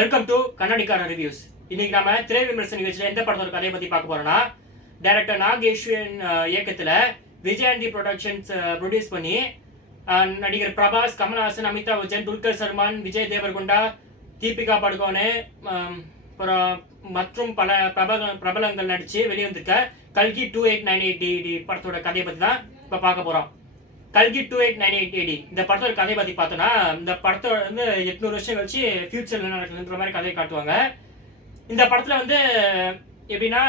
Welcome to கண்ணாடிக்காரன் reviews. இன்னைக்கு நம்ம திரை விமர்சன நிகழ்ச்சியில் எந்த படத்தோட கதையை பற்றி பார்க்க போறோம்னா, டைரக்டர் நாகேஸ்வரன் இயக்கத்தில் விஜயாந்தி ப்ரொடக்ஷன்ஸ் ப்ரொடியூஸ் பண்ணி நடிகர் பிரபாஸ், கமல்ஹாசன், அமிதாப் பச்சன், துல்கர் சல்மான், விஜய் தேவர்கொண்டா, தீபிகா படுகோனே மற்றும் பல பிரபலங்கள் நடித்து வெளிவந்திருக்க கல்கி 2898 படத்தோட கதையை பற்றி தான் இப்போ பார்க்க போகிறோம். கல்கி 2898 இந்த படத்தோட கதையை பற்றி பார்த்தோன்னா, இந்த படத்தோட 800 வருஷம் கழிச்சு ஃபியூச்சரில் என்ன நடக்குதுன்ற மாதிரி கதையை காட்டுவாங்க. இந்த படத்தில் எப்படின்னா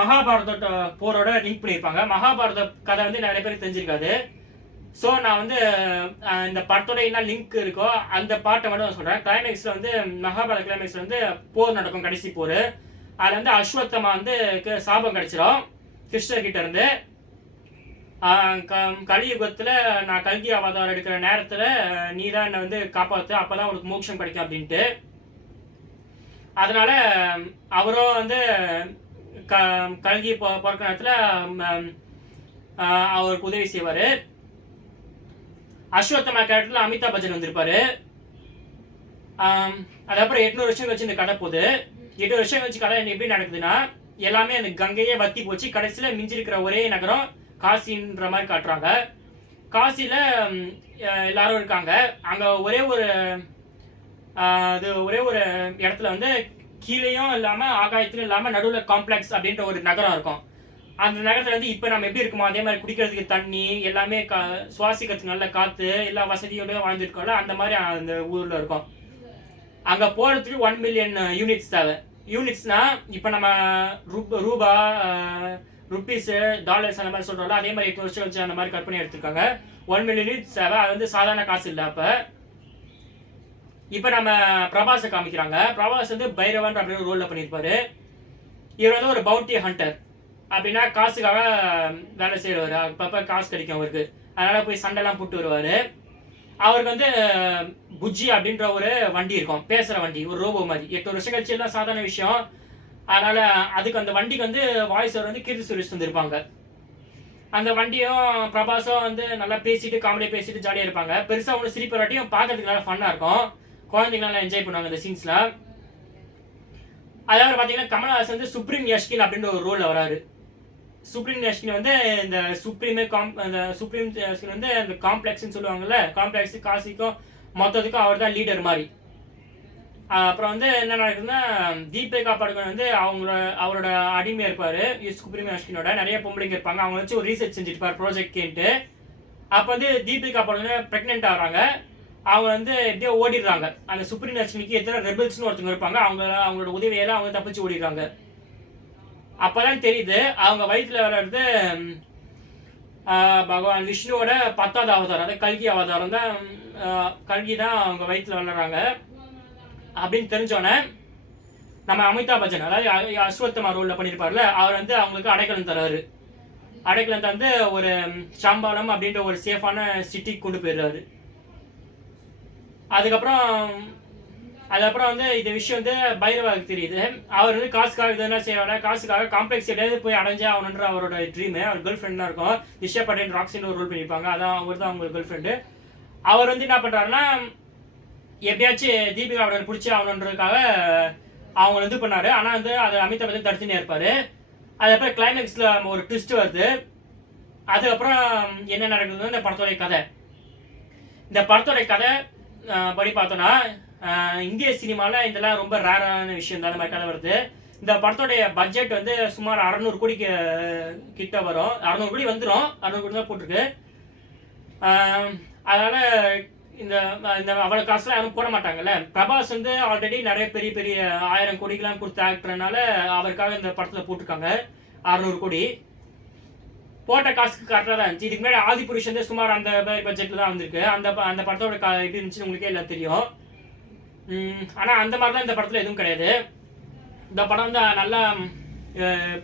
மகாபாரத போரோட லிங்க் பண்ணியிருப்பாங்க. மகாபாரத கதை நிறைய பேருக்கு தெரிஞ்சிருக்காது. ஸோ நான் இந்த படத்தோட என்ன லிங்க் இருக்கோ அந்த பாட்டை மட்டும் சொல்கிறேன். கிளைமேக்ஸில் மகாபாரத கிளைமேக்ஸில் போர் நடக்கும், கடைசி போர். அதில் அஸ்வத்தமா சாபம் கிடைச்சிடும் கிருஷ்ணர்கிட்ட இருந்து. கலியுகத்தில் நான் கல்கி அவதாரம் எடுக்கிற நேரத்தில் நீ தான் என்னை காப்பாற்று, அப்போ தான் உனக்கு மோட்சம் கிடைக்கும் அப்படின்ட்டு. அதனால் அவரும் கல்கி பிறக்கிற நேரத்தில் அவருக்கு உதவி செய்வார். அஸ்வத்தமா கேரக்டரில் அமிதாப் பச்சன் வந்திருப்பார். அதுக்கப்புறம் 800 வருஷம் கழிச்சு இந்த கதை போகுது. 800 வருஷம் கழிச்சு கதை எப்படி நடக்குதுன்னா, எல்லாமே அந்த கங்கையே வத்தி போச்சு. கடைசியில் மிஞ்சிருக்கிற ஒரே நகரம் காசின்ற மாதிரி காட்டுறாங்க. காசியில் எல்லாரும் இருக்காங்க. அங்கே ஒரே ஒரு இடத்துல கீழேயும் இல்லாமல் ஆகாயத்திலும் இல்லாமல் நடுவில் காம்ப்ளெக்ஸ் அப்படின்ற ஒரு நகரம் இருக்கும். அந்த நகரத்தில் இப்போ நம்ம எப்படி இருக்குமோ அதே மாதிரி குடிக்கிறதுக்கு தண்ணி, எல்லாமே சுவாசிக்கிறதுக்கு நல்ல காற்று, எல்லா வசதியோடய வாழ்ந்துருக்கோம்ல, அந்த மாதிரி அந்த ஊரில் இருக்கும். அங்கே போகிறதுக்கு 1 மில்லியன் யூனிட்ஸ் தேவை. யூனிட்ஸ்னால் இப்போ நம்ம ரூபா, ருப்பீஸு, டாலர்ஸ் அந்த மாதிரி சொல்கிறோம்ல, அதே மாதிரி 8 வருஷம் வச்சு அந்த மாதிரி கற்பனை எடுத்திருக்காங்க. 1 மில்லியன் யூனிட்ஸ் தேவை. அது சாதாரண காசு இல்லை. இப்போ நம்ம பிரபாஸை காமிக்கிறாங்க. பிரபாஸ் பைரவன் அப்படின்னு ஒரு ரோலில் பண்ணியிருப்பாரு. இவர் ஒரு பவுண்டி ஹண்டர். அப்படின்னா காசுக்காக வேலை செய்கிறவர். அப்பப்போ காசு கிடைக்கும் அவருக்கு. அதனால் போய் சண்டைலாம் போட்டு வருவார். அவருக்கு புஜ்ஜி அப்படின்ற ஒரு வண்டி இருக்கும், பேசுகிற வண்டி, ஒரு ரோபோ மாதிரி. 8 வருஷம் கழிச்சு எல்லாம் சாதாரண விஷயம். அதனால் அதுக்கு அந்த வண்டிக்கு வாய்ஸ் அவர் கீர்த்தி சுரேஷ் வந்திருப்பாங்க. அந்த வண்டியும் பிரபாஸும் நல்லா பேசிட்டு காமெடியாக பேசிட்டு ஜாலியாக இருப்பாங்க. பெருசாக ஒன்று சிரிப்பு வராட்டியும் பார்க்கறதுக்கு நல்லா ஃபன்னாக இருக்கும். குழந்தைங்க நல்லா என்ஜாய் பண்ணுவாங்க இந்த சீன்ஸில். அதாவது பார்த்தீங்கன்னா கமல்ஹாசன் சுப்ரீம் யஷ்கின் அப்படின்ற ஒரு ரோலில் வராரு. சுப்ரீம் யஷ்கின் இந்த சுப்ரீம் யஷ்கின் அந்த காம்ப்ளெக்ஸ்ன்னு சொல்லுவாங்கல்ல, காம்ப்ளெக்ஸ் காசிக்கும் மொத்தத்துக்கும் அவர் தான் லீடர் மாதிரி. அப்புறம் என்ன நடக்குதுன்னா, தீபிகா படுகோன் அவரோட அடிமையாக இருப்பார். சுப்ரீம் யஷ்கினோட நிறைய பொம்பளைங்க இருப்பாங்க. அவங்க வச்சு ஒரு ரீசர்ச் செஞ்சுருப்பார் ப்ராஜெக்ட்ன்ட்டு. அப்போ தீபிகா படுகோன் ப்ரெக்னென்ட் ஆகிறாங்க. அவங்க எப்படியோ ஓடிடுறாங்க. அந்த சுப்ரீம் யஷ்கினுக்கு எத்தனை ரெபல்ஸ்னு ஒருத்தவங்க இருப்பாங்க. அவங்களோட உதவியால் அவங்க தப்பிச்சு ஓடிடுறாங்க. அப்போதான் தெரியுது அவங்க வயிற்றில் வர்றது பகவான் விஷ்ணுவோட 10வது அவதாரம், அதாவது கல்கி அவதாரம் தான். கல்கி தான் அவங்க வயிற்றில் வளர்றாங்க அப்படின்னு தெரிஞ்சோன்னே நம்ம அமிதாப் பச்சன், அதாவது அஸ்வத்தமா ரோலில் பண்ணியிருப்பார்ல, அவர் அவங்களுக்கு அடைக்கலம் தர்றாரு. அடைக்கலம் தந்து ஒரு சம்பாலம் அப்படின்ற ஒரு சேஃபான சிட்டிக்கு கொண்டு போயிடுறாரு. அதுக்கப்புறம் இந்த விஷயம் பைரவாவுக்கு தெரியுது. அவர் காசுக்காக என்ன செய்வாங்க, காசுக்காக காம்ப்ளெக்ஸ் எதாவது போய் அடைஞ்சா அவனுன்ற அவரோட ட்ரீமு. அவர் கேர்ள் ஃப்ரெண்டாக இருக்கும். நிஷா பட்டேல் ராக்ஸின் ஒரு ரோல் பண்ணியிருப்பாங்க. அதான் அவர் தான் அவங்க கேர்ள் ஃப்ரெண்டு. அவர் என்ன பண்ணுறாருன்னா, எப்படியாச்சும் தீபிகா அவரை பிடிச்சி ஆகணுன்றதுக்காக அவங்க பண்ணார். ஆனால் அதை அமிதாப் பச்சன் தடுத்துனே இருப்பார். அதுக்கப்புறம் கிளைமேக்ஸில் ஒரு ட்விஸ்ட் வருது. அதுக்கப்புறம் என்ன நடக்குதுன்னு இந்த படத்தோடைய கதை. இந்த படத்தோடைய கதை படி பார்த்தோன்னா, இந்திய சினிமாவில் இதெல்லாம் ரொம்ப ரேரான விஷயம் தான். அந்த மாதிரி கதை வருது. இந்த படத்தோடைய பட்ஜெட் சுமார் 600 கோடிக்கு கிட்ட வரும். 600 கோடி வந்துடும். 600 கோடி தான் போட்டிருக்கு. அதனால் இந்த அவ்வளோ காசுலாம் யாரும் போட மாட்டாங்கல்ல. பிரபாஸ் ஆல்ரெடி நிறைய பெரிய பெரிய 1000 கோடிக்கெலாம் கொடுத்த ஆக்டர்னால அவருக்காக இந்த படத்தில் போட்டிருக்காங்க 600 கோடி. போட்ட காசுக்கு கரெக்டாக தான் இருந்துச்சு. இதுக்கு முன்னாடி ஆதிபுருஷ் சுமார் அந்த பட்ஜெட்டில் தான் வந்திருக்கு. அந்த படத்தோட எப்படி இருந்துச்சுன்னு உங்களுக்கே எல்லாம் தெரியும். ஆனால் அந்த மாதிரி தான் இந்த படத்தில் எதுவும் கிடையாது. இந்த படம் நல்லா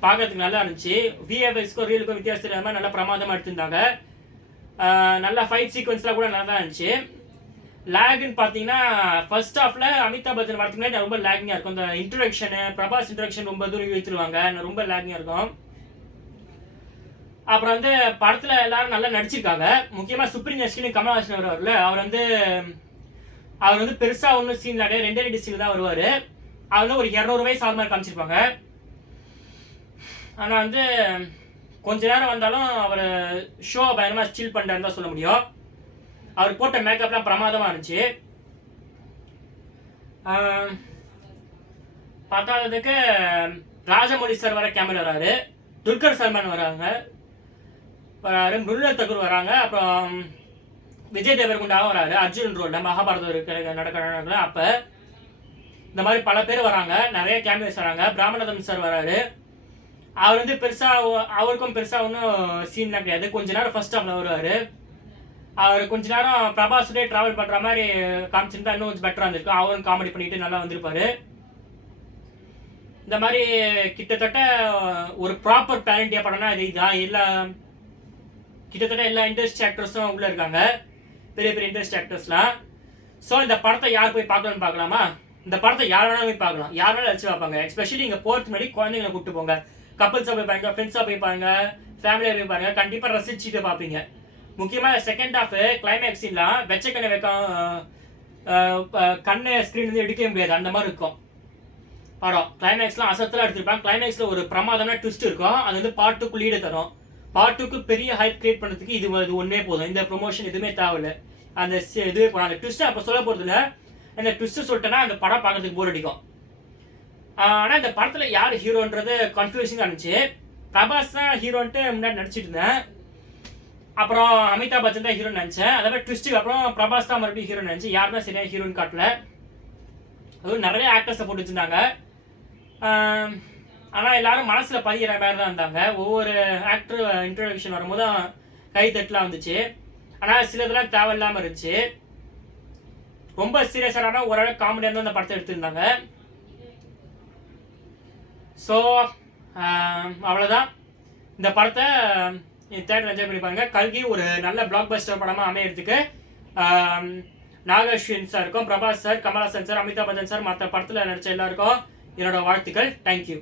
பார்க்கறதுக்கு நல்லா இருந்துச்சு. விஎஃப்எக்ஸ்க்கும் ரீலுக்கும் வித்தியாசம் தெரியாமல் நல்லா பிரமாதமாக எடுத்திருந்தாங்க. நல்லா ஃபைட் சீக்வன்ஸ்லாம் கூட நல்லா தான் இருந்துச்சு. லேக்னு பார்த்தீங்கன்னா ஃபர்ஸ்ட் ஹாஃபில் அமிதாப் பச்சன் வரதுக்கு முன்னாடி ரொம்ப லேக்கிங்காக இருக்கும். இந்த இன்ட்ரடக்ஷனு, பிரபாஸ் இன்ட்ரடக்ஷன் ரொம்ப தூரம் இழுத்துருவாங்க, ரொம்ப லேக்கிங்காக இருக்கும். அப்புறம் படத்தில் எல்லாரும் நல்லா நடிச்சிருக்காங்க. முக்கியமாக சுப்ரீம் யஷ்கின் கமல்ஹாசன் வரல, அவர் அவர் வந்து பெருசாக ஒன்றும் சீன் கிடையாது, 2 சீன் தான் வருவார். அவர் வந்து ஒரு 200 வயசு ஆள் மாதிரி காமிச்சிருப்பாங்க. ஆனால் வந்து கொஞ்ச நேரம் வந்தாலும் அவர் ஷோ பயங்கரமாக ஸ்டில் பண்ணுறாருன்னு தான் சொல்ல முடியும். அவர் போட்ட மேக்கப்லாம் பிரமாதமாக இருந்துச்சு. பத்தாததுக்கு ராஜமௌழி சார் வர கேமரா வராரு, துல்கர் சல்மான் வராரு, மிருணுல் தகூர் வராங்க, அப்புறம் விஜய் தேவர்குண்டாவும் வராரு, அர்ஜுன் ரோல்ல மகாபாரதம் நடக்கிற அப்போ இந்த மாதிரி பல பேர் வராங்க, நிறைய கேமராஸ் வராங்க. பிராமணதம் சார் வராரு. அவர் வந்து அவருக்கும் பெருசாக ஒன்றும் சீன்லாம் கிடையாது. கொஞ்ச நேரம் ஃபர்ஸ்ட் ஹாஃப்ல வருவார். அவர் கொஞ்ச நேரம் பிரபாஸுடைய ட்ராவல் பண்ணுற மாதிரி காமிச்சிருந்தா இன்னும் கொஞ்சம் பெட்டராக இருந்திருக்கும். அவரும் காமெடி பண்ணிட்டு நல்லா வந்திருப்பாரு. இந்த மாதிரி கிட்டத்தட்ட ஒரு ப்ராப்பர் பேன் இண்டியா படம்னா இது இதுதான். கிட்டத்தட்ட எல்லா இண்டஸ்ட்ரி ஆக்டர்ஸும் உள்ளே இருக்காங்க, பெரிய பெரிய இண்டஸ்ட்ரி ஆக்டர்ஸ்லாம். ஸோ இந்த படத்தை யார் போய் பார்க்கலாம்னு பார்க்கலாமா? இந்த படத்தை யார் வேணாலும் போய் பார்க்கலாம், யார் வேணாலும் வச்சு பார்ப்பாங்க. எஸ்பெஷலி இங்கே போகிறதுக்கு முன்னாடி குழந்தைங்களை கூப்பிட்டு போங்க, கப்பல்ஸாக போய் பாருங்க, ஃப்ரெண்ட்ஸாக போய் பாருங்க, ஃபேமிலியாக போய் பாருங்க, கண்டிப்பாக ரசிச்சுட்டு பார்ப்பீங்க. முக்கியமாக செகண்ட் ஹாஃப் கிளைமேக்ஸ் சீன்லாம் வெச்ச கண்ணை கண்ணை ஸ்க்ரீன்லேருந்து எடுக்கவே முடியாது, அந்த மாதிரி இருக்கும் படம். கிளைமேக்ஸ்லாம் அசத்தலாம் எடுத்துருப்பாங்க. கிளைமேக்ஸில் ஒரு பிரமாதமான ட்விஸ்ட் இருக்கும், அது வந்து பார்ட் 2க்கு லீடு தரும். பார்ட் 2க்கு பெரிய ஹைப் கிரியேட் பண்ணுறதுக்கு இது ஒன்றே போதும். இந்த ப்ரொமோஷன் எதுவுமே தேவையில்லை, அந்த இதுவே போகலாம். அந்த ட்விஸ்ட்டை அப்போ சொல்ல போகிறதுல இந்த ட்விஸ்ட்டு சொல்லிட்டேன்னா அந்த படம் பார்க்கறதுக்கு போர் அடிக்கும். ஆனால் இந்த படத்தில் யார் ஹீரோன்றது கன்ஃபியூசிங்காக இருந்துச்சு. பிரபாஸ் தான் ஹீரோன்ட்டு முன்னாடி நடிச்சிட்டு இருந்தேன், அப்புறம் அமிதாப் பச்சன் தான் ஹீரோன்னு நினச்சேன். அதே மாதிரி ட்விஸ்ட்டுக்கு அப்புறம் பிரபாஸ் தான் மறுபடியும் ஹீரோன்னு நினச்சி, யாருமே சரியாக ஹீரோன்னு காட்டல. அதுவும் நிறைய ஆக்டர்ஸை போட்டு வச்சுருந்தாங்க. ஆனால் எல்லாரும் மனசில் பதிகிற மாதிரி தான் இருந்தாங்க. ஒவ்வொரு ஆக்டர் இன்ட்ரோடக்ஷன் வரும்போது கை தட்டலாம் வந்துச்சு. ஆனால் சிலதெல்லாம் தேவையில்லாமல் இருந்துச்சு. ரொம்ப சீரியஸான ஓரளவு காமெடியாக தான் அந்த படத்தை எடுத்திருந்தாங்க. ஸோ அவ்வளோதான். இந்த படத்தை தேட்டர் என்ஜாய் பண்ணி பாருங்க. கல்கி ஒரு நல்ல பிளாக் பஸ்டர் படமாக அமையறதுக்கு நாகஸ்வின் சாருக்கும், Prabhas sir, Kamal Haasan sir, Amitabh Bachchan sir, மற்ற படத்தில் நடித்த எல்லாருக்கும் என்னோட வாழ்த்துக்கள். தேங்க்யூ.